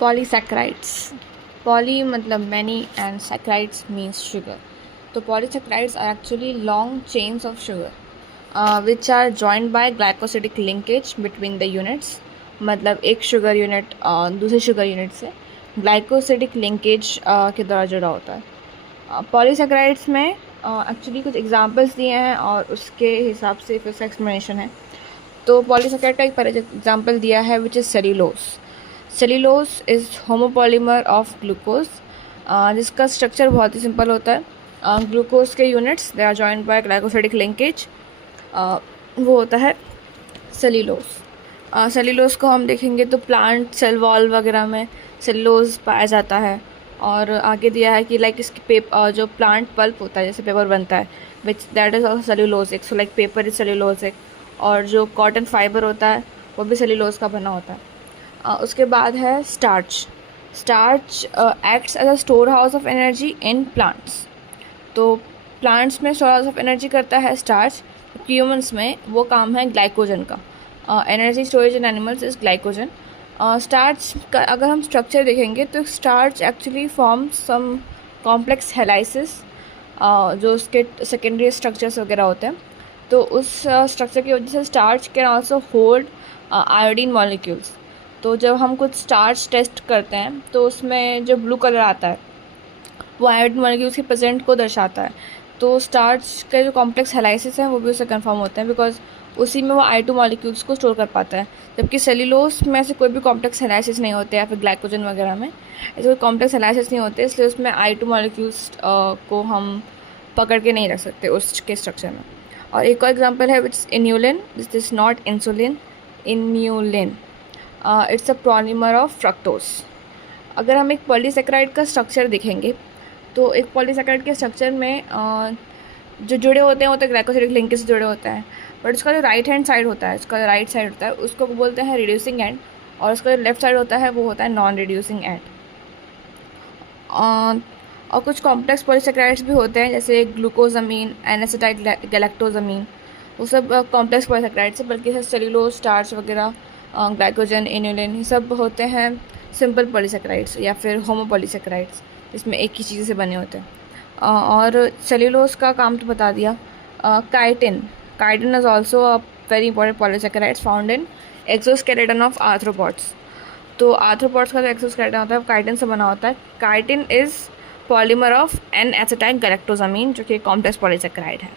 Polysaccharides. Poly मतलब many and saccharides means sugar. तो polysaccharides are actually long chains of sugar which are joined by glycosidic linkage between the units. मतलब एक sugar unit दूसरे sugar unit से glycosidic linkage के द्वारा जुड़ा होता है। पॉलीसैकेराइड्स में एक्चुअली कुछ एग्जांपल्स दिए हैं और उसके हिसाब से फिर एक्सप्लेनेशन है। तो पॉलीसैकेराइड का एक पहले एग्जांपल दिया है which is cellulose. Cellulose is homopolymer of glucose, जिसका स्ट्रक्चर बहुत ही सिंपल होता है। ग्लूकोज के units they are joined by glycosidic linkage, वो होता है सेल्यूलोज। सेल्यूलोज को हम देखेंगे तो प्लांट सेल वॉल वगैरह में सेल्यूलोज पाया जाता है। और आगे दिया है कि लाइक इसकी जो प्लांट पल्प होता है जैसे पेपर बनता है which that is also cellulosic, so like paper is cellulosic. और जो कॉटन फाइबर होता है वो भी सेल्यूलोज का बना होता है। उसके बाद है starch. Starch acts as a storehouse of energy in plants. तो प्लांट्स में स्टोर हाउस ऑफ एनर्जी करता है स्टार्च, ह्यूमंस में वो काम है ग्लाइकोजन का। Energy storage in animals is glycogen. Starch का अगर हम स्ट्रक्चर देखेंगे तो starch actually form some complex helices, जो उसके सेकेंडरी स्ट्रक्चर्स वगैरह होते हैं। तो उस स्ट्रक्चर की वजह से starch can also hold iodine molecules. तो जब हम कुछ स्टार्च टेस्ट करते हैं तो उसमें जो ब्लू कलर आता है वो आयोडीन मॉलिक्यूल्स के प्रेजेंट को दर्शाता है। तो स्टार्च के जो कॉम्प्लेक्स हेलाइसिस हैं वो भी उससे कंफर्म होते हैं बिकॉज उसी में वो I2 मॉलिक्यूल्स को स्टोर कर पाता है। जबकि सेल्यूलोज में ऐसे कोई भी कॉम्प्लेक्स हेलाइसिस नहीं होते या फिर ग्लाइकोजन वगैरह में ऐसे कोई कॉम्प्लेक्स हेलाइसिस नहीं होते, इसलिए उसमें I2 मॉलिक्यूल्स को हम पकड़ के नहीं रख सकते उसके स्ट्रक्चर में। और एक और एग्जांपल है which inulin, this is not insulin, inulin. It's a polymer of fructose. अगर हम एक पॉलीसैकेराइड का स्ट्रक्चर देखेंगे तो एक पॉलीसैकेराइड के स्ट्रक्चर में जो जुड़े होते हैं वो तो ग्लाइकोसिडिक लिंकेज से जुड़े होते हैं, बट उसका जो राइट हैंड साइड होता है, उसका राइट साइड होता है उसको बोलते हैं रिड्यूसिंग एंड, और उसका जो लेफ्ट साइड होता है वो होता है नॉन रिड्यूसिंग एंड। और कुछ कॉम्प्लेक्स पॉलीसैकेराइड्स भी होते हैं जैसे ग्लूकोजामीन, एनासेटाइल गैलेक्टोजामीन, वो सब कॉम्प्लेक्स पॉलीसैकेराइड्स है। बल्कि सेल्यूलोज, स्टार्च वगैरह, ग्लाइकोजन, इन्यूलिन, ये सब होते हैं सिंपल पॉलीसैकेराइड्स या फिर होमोपॉलीसैकेराइड्स, इसमें एक ही चीज़ से बने होते हैं। और सेल्यूलोज का काम तो बता दिया। Chitin, chitin is also a very important polysaccharides found in exoskeleton of arthropods. तो आर्थ्रोपॉड्स का जो एक्सोस्केलेटन होता है वो काइटिन से बना होता है। Chitin is polymer of N acetyl galactosamine, जो कि कॉम्प्लेक्स पॉलीसैकेराइड है।